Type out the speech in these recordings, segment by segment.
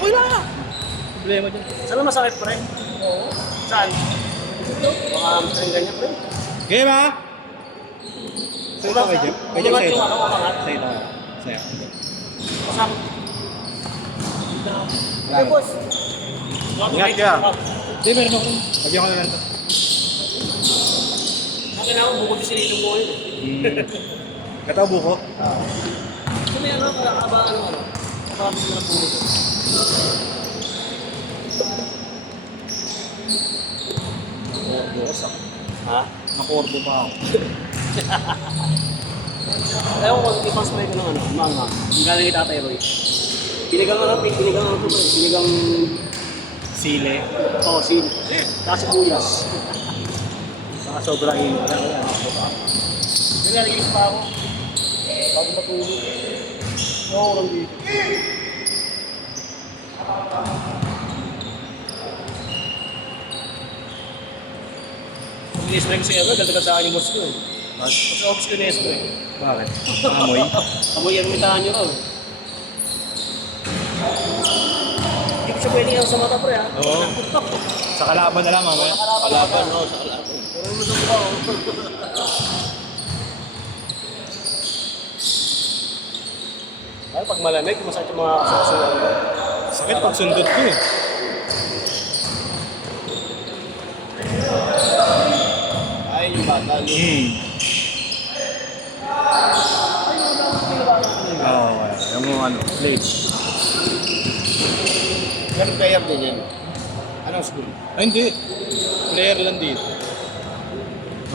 okay lang yan. Problema dyan. Saan masakit pre? Oo. Saan? Mga hamstring ganyan pre. Game ha? Sa'yo ito kay Jeff? Kay Jeff sa'yo ito? Yung ano, umangat. Sa'yo ito. Sa'yo. Masakit. Hey, boss. Ingat ka. Hindi, meron ako. Lagyan ko na lang ito. Akin ako, bukod yung sinilong mo yun. Kataw buko? So may ano, abangan ng ano? Abangan mo na puno. Bukas ako. Ha? Nakorbo pa ako. Ayaw ko mag-ipang spray ko ng ano, manga. Ang galing kay Tatay Roy. Pinigang ano, pinigang ano ito, pinigang... Sile. Oo, sin. Kasi buyas. Saka sobrang init. Hindi nga, nag-iis pa ako. Bago matulog. Oo, lang dito. Kung in-spray ko sa iyo, ganda sa akin yung boss ko eh. Sa office ko in-spray. Bakit? Amoy? Amoy yung mitahan nyo raw. Hindi ko siya pwede yung sa mata pre ha. Oo. Sa kalaban na lang mamaya. Kalaban, oo, sa kalaban. Pero mo sa mukha, Ay, pag malamig, masakit yung mga kasusuan mo. Sakit pag sundot ko eh. Ay, yung bata. Oo, yung ano, blade. Ganun player din yan. Anong school? Ay, hindi. Player lang dito.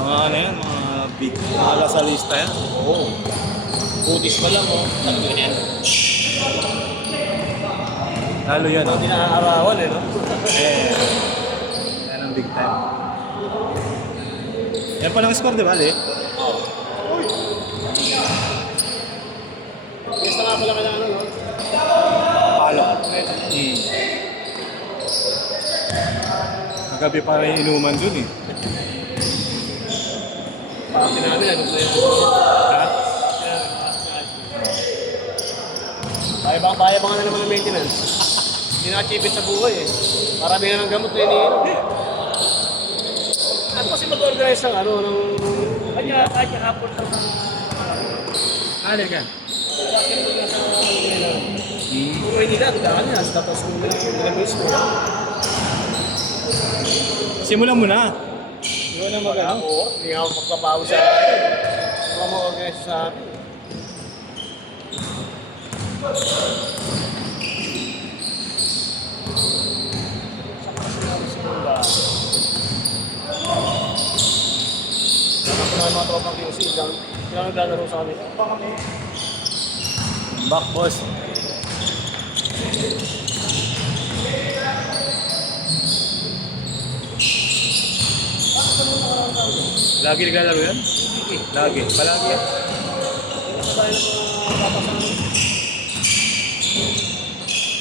Mga ano yan, mga big, mga lasalista yan. Oo. Butis pa lang, oh. Talaga yan. Lalo yan, Hindi nakakarawan, eh, no? Eh, yan ang big time. Yan pa lang score, di ba, Ali? Oo. Gusto nga pala ka na ano, no? Palo. Nagabi pa rin inuman dun eh. Pati namin, ano player? Ha? Bayabang na naman ng maintenance. Hindi na-achieve sa buhay eh. Marami na ng gamot na iniinom. Ano kasi mag-organize ng ano, ng... Kanya hapon ng... Alin ka? Kung hindi na, daan niya. Tapos kung nila mismo. Simulan mo na. Hindi mo na mag-ano. Oo, hindi nga ako magpapaw sa akin. Hindi ako mag-organize sa akin. Dapat ko na mga tropang QC. Kailangan naglalaro sa amin. Back, boss. Lagi naglalaro yan? Lagi. Palagi yan.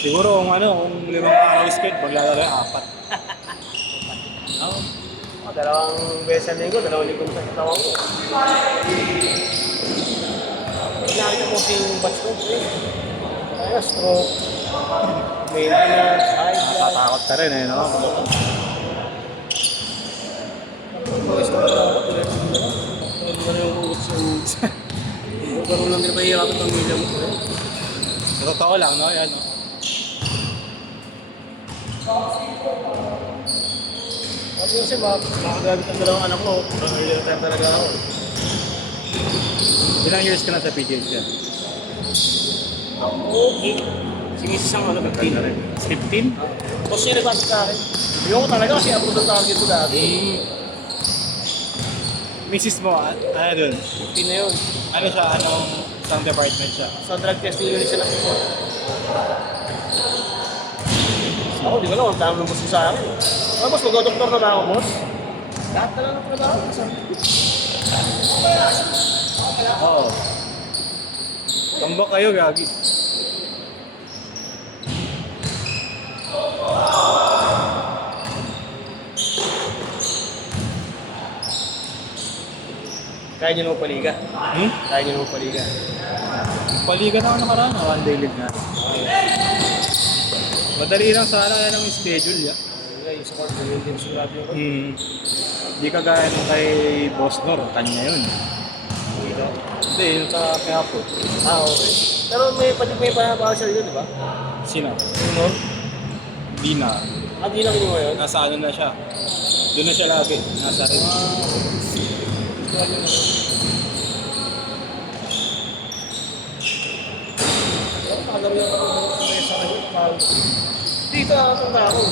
Siguro kung ano, kung 5 araw skate, maglalaro yan, 4. Oo. Dalawang beses sa linggo, 2 linggo sa tawang ko. Nakita mo yung batch ko, kaya stroke, maintenance, high blood. Natatakot ka rin eh, no? Stroke na ako, tulad mo na yung ugot sa gano'n lang din mahirap ang pamilya mo. Sa totoo lang, no? Yan, no? Sabi kasi makagamit ang dalawang anak ko, early retire talaga ako. Ilang years ka na sa PGH yan? Okay. Sinisis ang ano, 15. 15? Tapos siya nagbasa sa akin. Ayoko talaga kasi ako ng target ko dati. Misis mo, ano dun? 15 na yun. Ano siya, anong isang department siya? Sa drug testing unit siya nakita. Ako, di ko lang, ang dami ng boss ko sa akin. Ano boss, mag-doktor na ba ako, boss? Lahat na lang ang trabaho. Oo. Tambak kayo, gagi. Kaya niyo nung paliga. Kaya niyo nung paliga. Paligan ako nakaraan, one day leave na. Madali lang sana yan ang schedule ya. Yung sa court, yung din sigurado yung court. Hindi kagaya nung kay Boss Nor, kanya yun. Dito. Hindi, yung sa Quiapo. Okay. Pero may panapawag siya dito, di ba? Sino? Yung North? Di na. Di na kinuha yun? Nasa ano na siya. Doon na siya lagi. Nasa rin. Nakalaro yan ako sa kanya. Dito nakapunta ako.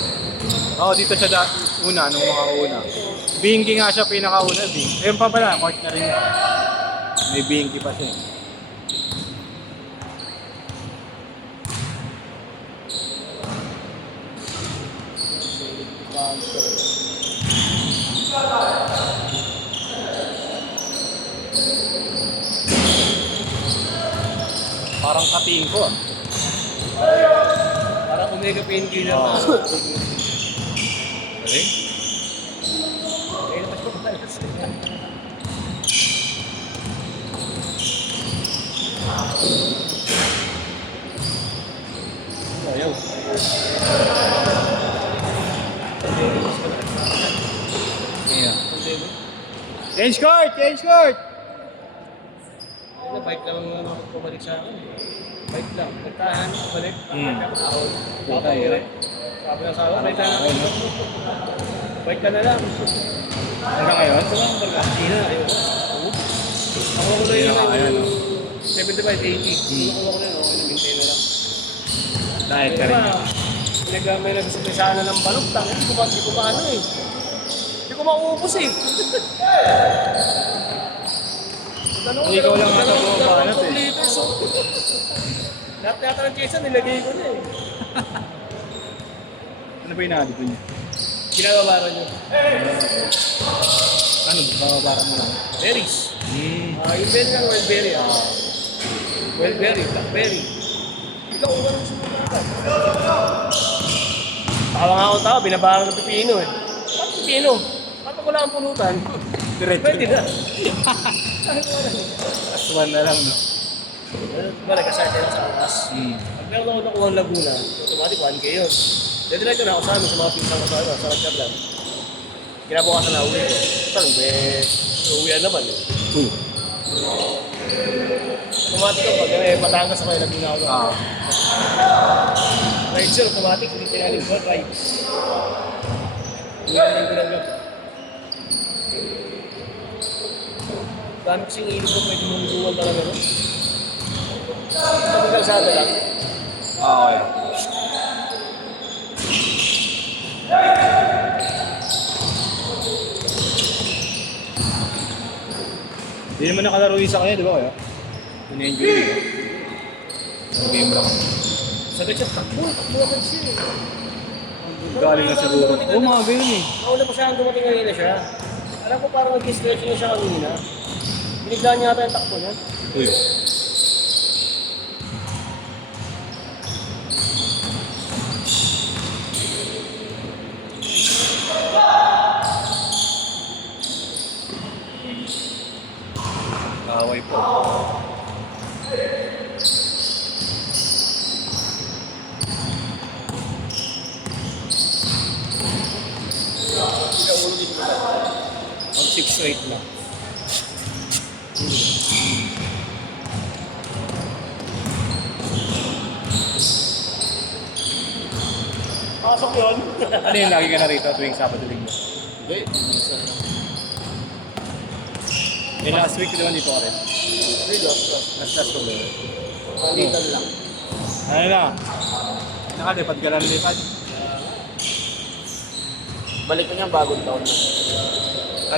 Oo, dito siya una, nung mga una. Bingi nga siya pinakauna. Ayun pa pala, court na rin. May bingi pa siya. Parang katiin ko ah. Parang Omega Painkiller na ano. Galing? Ayun pa siya malas. Ayaw. Yeah. Change court! Change court! Bike lang naman ako pumalik sa akin. Bike lang. Nagtahan, balik. Ahon. Sabi na sa akin, bike lang ako. Bike ka na lang. Hanggang ngayon? Hindi na. Ako ko na Ayun, yung 75, 80. Nakuha ko na yun. Okay na, maintain na lang. Diet ka rin. May nagsasabi na ng balok. Hindi ko pa ano eh. Hindi ko maubos eh. Ikaw lang ata bumabanat eh. Liters oh. Lahat na yata ng chesa nilagay ko na eh. Ano ba yung nakadito niya? Ginagabaran nyo. Ano? Bababaran mo lang? Berries. Yung berry nga, wild berry ah. Wild berry, blackberry. Ikaw uwan ang sumulat. Tawa nga ako tao, binabaran ng pipino eh. Bakit pipino? Kapag wala ang pulutan, Diretso. pwede na. Aswan na lang, no? Diba, nagkasaya kayo sa oras. Pag meron ako nakuha ng Laguna, automatic 1K yun. Diretso na ako sa amin sa mga pinsang ko sa Rotterdam. Kinabukasan na uwi ko. Parang uwian naman eh. Automatic ako, pag Batangas ako yung Laguna ako. Right sir, automatic, hindi tinaling ko, drive. Uwian ko lang lang. Dami kasing ilig ko, pwede mong duwan talaga no? Pag kalsada lang. Okay. Hindi naman nakalaro yung sa kanya, di ba kaya? Pina-enjoy yun. Game lang. Sabi siya, takbo agad siya eh. Galing na siguro. Oo, mga ganyan eh. Nauna pa siya ang dumating kanina siya. Alam ko parang nag-stretch na siya kanina. Binigla niya ata yung takbo niya. Uy. Away po. Hindi ulo dito ba? Ang 6-8 lang. Pasok yun. Ano yung lagi ka na rito tuwing Sabado Linggo? Hindi. Eh last week naman dito ka rin. Hindi, Last ko ba yun? Malitan lang. Ano na? Nakalipad ka lang lipad. Balik ko niya bagong taon na.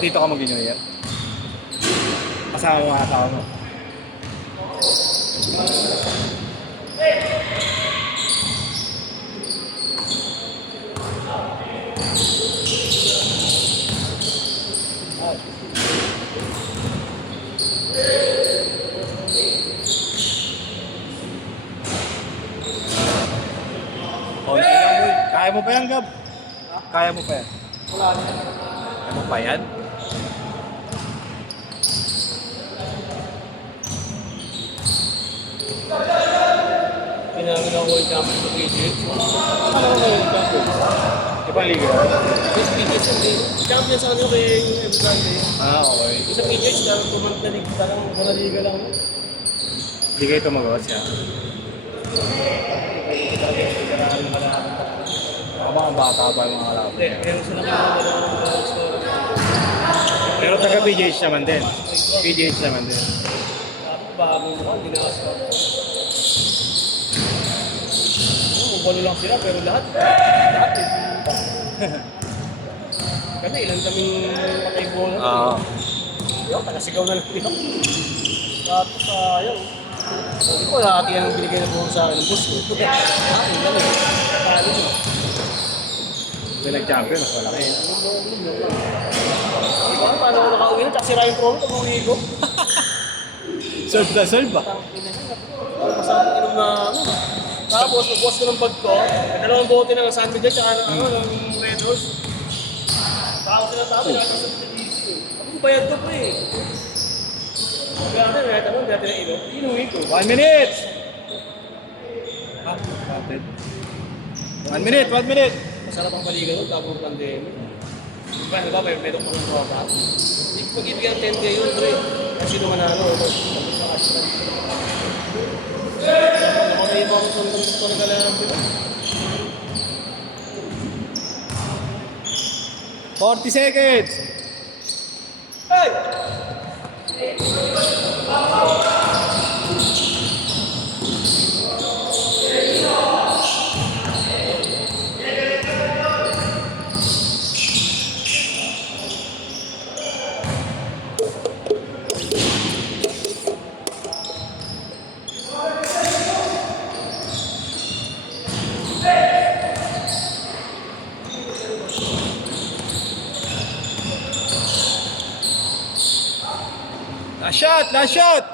Dito ka mag-New Year? Kasama mga tao mo. Konti lang boy. Kaya mo pa yan, Gab? Kaya mo pa yan? Wala na. Kaya mo pa yan? Pinangin ako yung gamit sa PG. Paliga. Yung PGH hindi. Champion sa kanila kaya yung Evergrande. Okay. Yung sa PGH, talagang tumant na liga, talagang manaliga lang. Hindi kayo tumagot siya. Ako mga bata pa yung mga kalaban. Hindi, pero sila mga story. Pero taga PGH naman din. PGH naman din. Bago mo, hindi na kasi. Bubalo lang sila, pero lahat eh. Kasi ilan kaming patay bola. Oo. Yo, tagasigaw na lang dito. Tapos ayaw. Hindi ko lahat yan ang binigay na buong sa akin ng boss ko. Akin lang eh. Paralo siya. Yung nag-champion, mas malaki. Di ba? Paano ako nakauwi na? Tsaka sira yung promo pag uwi ko. Serve na serve ba? Masarap inom na ano. Tapos, nagbukas ko ng bag ko. May dalawang bote ng sandwich at saka ng Red Horse. Tapos sila tapos, nakasabit sa GC. Ako bayad ko po eh. Kaya ano, may tanong, dati na inom. Inuwi ko. 1 minute! Ah, counted. 1 minute, 1 minute! Masarap ang balikan nun, tapos pandemic. Diba, diba, may doktor ng tropa. Hindi ko pag-ibig ang 10K yun, pre. Kasi naman na ano, ako na iba akong sundang ko na kailangan ko. 40 seconds! Hey! Last shot! Last shot!